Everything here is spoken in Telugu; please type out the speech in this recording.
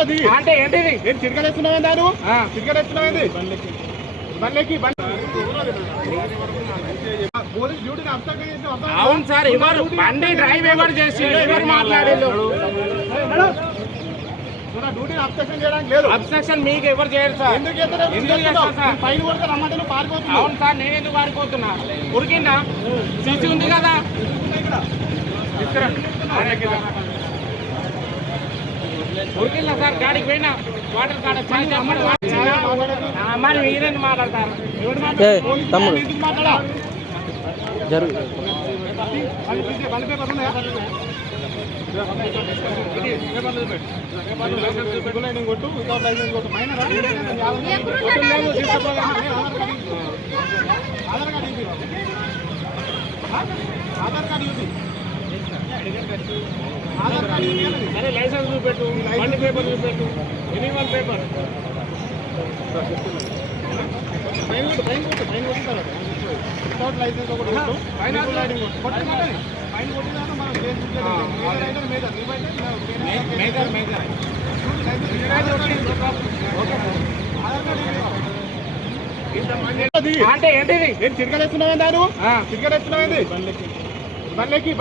అంటే ఏంటిది? నేను చిరకలేస్తున్నావేందా నువ్వు? చిరకలేస్తున్నావేంది? బండ్లకి పోలీస్ డ్యూటీని అబ్స్ట్రాక్ట్ చేసి అవును సార్, ఎవరు బండి డ్రైవ్ ఎవరు చేసిండు, ఎవరు మాట్లాడిండు? డ్యూటీని అబ్స్ట్రాక్షన్ చేయడానికి లేదు. అబ్స్ట్రక్షన్ మీకు ఎవరు చేయరు సార్. ఎందుకు చేస్తారు సార్? పైన కూడా రమ్మంటే నువ్వు పారిపోతున్నావు. అవును సార్, నేను ఎందుకు పారిపోతున్నా? ఉరికిందా? సీసీ ఉంది కదా, ఉరికిందా సార్? గాడికి పోయినా వాటర్ కాడ చాయ్ చెప్పండి. మరి మీరేంటి మాట్లాడతారు? తమ్ముడు మాట్లాడా జరుగు కొట్టు వితౌట్ లైసెన్స్ కొట్టు మైనరా ఆధార్ కార్డు యూపీ ఆధార్ కార్డు అరే లైసెన్స్ చూపెట్టు, బండి పేపర్ చూపెట్టు, ఎనిమల్ పేపర్. ఫైన్ కొట్టిన వితౌట్ లైసెన్స్ ఒకటి కొట్టు ఫైన్ కొట్టినాక మనం మేజర్ అంటే ఏంటిది? నేను చిరకలేస్తున్నావేందా నువ్వు? చిరకలేస్తున్నావేంది? బండ్లకి